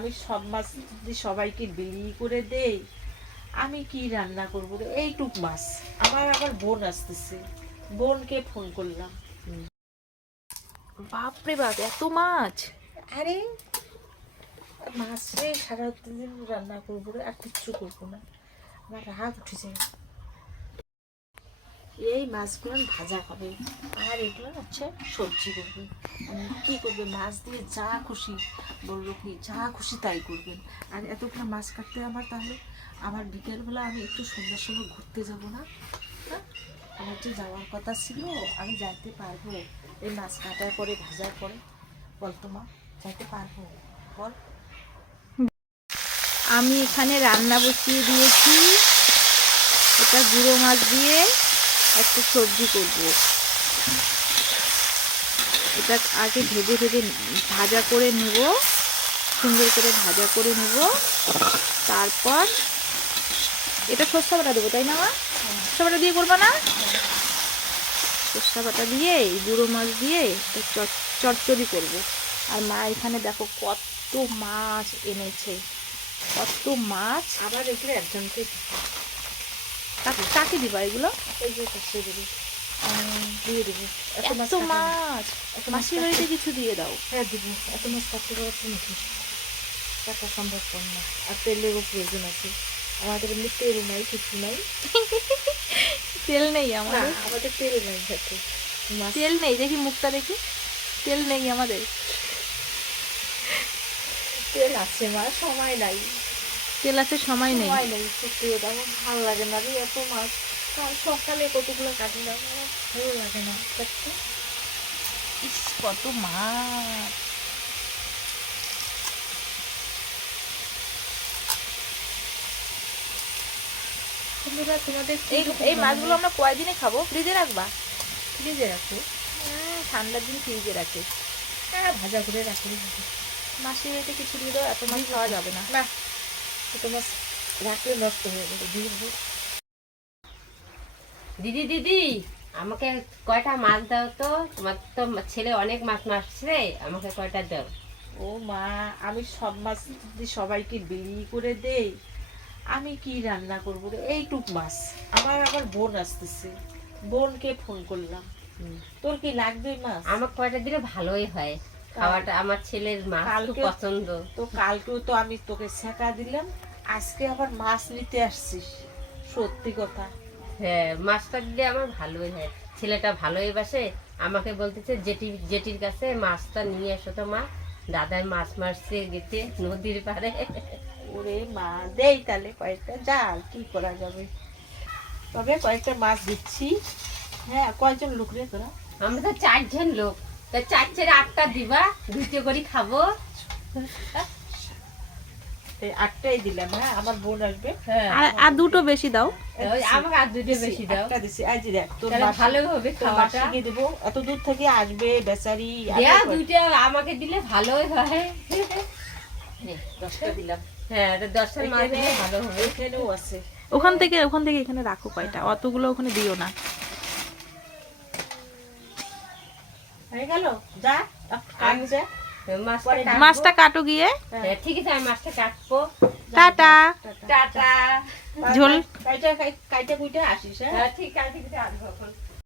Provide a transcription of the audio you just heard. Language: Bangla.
আমি সব মাছ যদি সবাইকে বিলি করে দেই, আমি কি রান্না করবো রে? এইটুক মাছ। আমার আবার বোন আসতেছে, বোনকে ফোন করলাম। বাপরে বাপ, এত মাছ! আরে মাছ রে, সারাদিন রান্না করবো রে, আর কিচ্ছু করবো না। আমার রাগ উঠে যায়। এই মাছগুলো ভাজা হবে, আর এগুলো হচ্ছে সবজি করবে। কি করবে? মাছ দিয়ে যা খুশি বললো, কি যা খুশি তাই করবেন। আর এতগুলো মাছ কাটতে আমার, তাহলে আমার বিকেলবেলা আমি একটু সন্ধ্যার সময় ঘুরতে যাব না? হ্যাঁ, আমার যে যাওয়ার কথা ছিল, আমি যাইতে পারবো এই মাছ কাটার পরে, ভাজার পরে? বলতো মা, যাইতে পারবো? বল। আমি এখানে রান্না বসিয়ে দিয়েছি। এটা গুঁড়ো মাছ দিয়ে একটা সবজি করব। এটা আগে ভেজে ভেজে ভাজা করে নেব, সুন্দর করে ভাজা করে নেব। তারপর এটা সর্ষে বাটা দেবো, তাই না মা? সর্ষে বাটা দিয়ে করবো না? সর্ষে বাটা দিয়ে এই গুঁড়ো মাছ দিয়ে চচ্চড়ি করব। আর মা এখানে দেখো কত মাছ এনেছে, কত মাছ। আবার এগুলো একজনকে কাকে দিবা এগুলো? এই যে পাশে দেবে, দিয়ে দেবো। এত মাছ! মাসির বাড়িতে কিছু দিয়ে দাও। হ্যাঁ দেবো, এত মাছ কাটতে পারো তো নাকি? কাটা সম্ভব কম না, আর তেলেরও প্রয়োজন আছে। আমাদের এমনি তেল নাই, কিছু নাই। তেল নেই না, আমাদের। আমাদের তেল নাই যাতে। তেল নেই, দেখি মুখটা দেখি। তেল নেই আমাদের। তেল আছে মা, সময় নাই। তেল আছে, সময় নেই। সময় নেই, সত্যি কথা। আমার ভালো লাগে না রে এত মাছ। কাল সকালে কতগুলো কাটলাম, আমার ভালো লাগে না দেখতে। ইস, কত মাছ! বন্ধুরা, তোমাদের এই মাছগুলো আমরা কয়দিনে খাবো? ফ্রিজে রাখবা? ফ্রিজে রাখো। ঠান্ডার দিন ফ্রিজে রাখে। হ্যাঁ, ভাজা করে রাখো। মাসির বাড়িতে কিছু দিয়ে দাও, এত মাছ খাওয়া যাবে না। না, ছোট মাছ রাখলে নষ্ট হয়ে যাবে। দিদি দিদি, আমাকে কয়টা মাছ দাও তো। তোমার তো ছেলে অনেক মাছ মারছে, আমাকে কয়টা দাও। ও মা, আমি সব মাছ যদি সবাইকে বিলি করে দেই, আমি কি রান্না করবো রে? এইটুক মাছ। আমার আবার বোন আসতেছে, বোনকে ফোন করলাম। তোর কি লাগবে মাছ? আমার কয়টা দিলে ভালোই হয় খাওয়াটা, আমার ছেলের মাছ খুব কালকে পছন্দ। তো কালকেও তো আমি তোকে ছেঁকা দিলাম, আজকে আবার মাছ নিতে আসছিস? সত্যি কথা। হ্যাঁ, মাছটা দিলে আমার ভালোই হয়। ছেলেটা ভালোই বাসে, আমাকে বলতেছে জেটির কাছে মাছটা নিয়ে এসো তো মা, দাদার মাছ মারছে গেছে নদীর পাড়ে। ওরে মা, দেই তাহলে কয়েকটা, যা আর কি করা যাবে। তবে কয়েকটা মাছ দিচ্ছি। হ্যাঁ, কয়জন লোক রে তোরা? আমরা তো 4 জন লোক, তা 4 ছেড়ে 8টা দিবা, 2টো করে খাবো। এই 8টাই দিলাম। হ্যাঁ, আমার বোন আসবে। হ্যাঁ, আর দুটো বেশি দাও। ওই আমাকে আর 2টো বেশি দাও, 8টা দিছি। আজ দেখ, তোর তাহলে ভালো হবে খাওয়াটা। মাসিকে দেবো, এত দূর থেকে আসবে বেচারি। দেয়া 2টা আমাকে দিলে ভালোই হয়। 10টা দিলাম। হ্যাঁ, 10টার মাছ দিলে ভালো হবে। এখানেও আছে। ওখান থেকে এখানে রাখো কয়টা, অতগুলো ওখানে দিও না। হয়ে গেল, যা আমি যা। মাছটা কাটো গিয়ে। হ্যাঁ, ঠিক আছে, আমি মাছটা কাটবো। টাটা। টাটা। ঝোল কাইটা কুইটা আসিস। হ্যাঁ, হ্যাঁ, ঠিক আছে, আসবো এখন।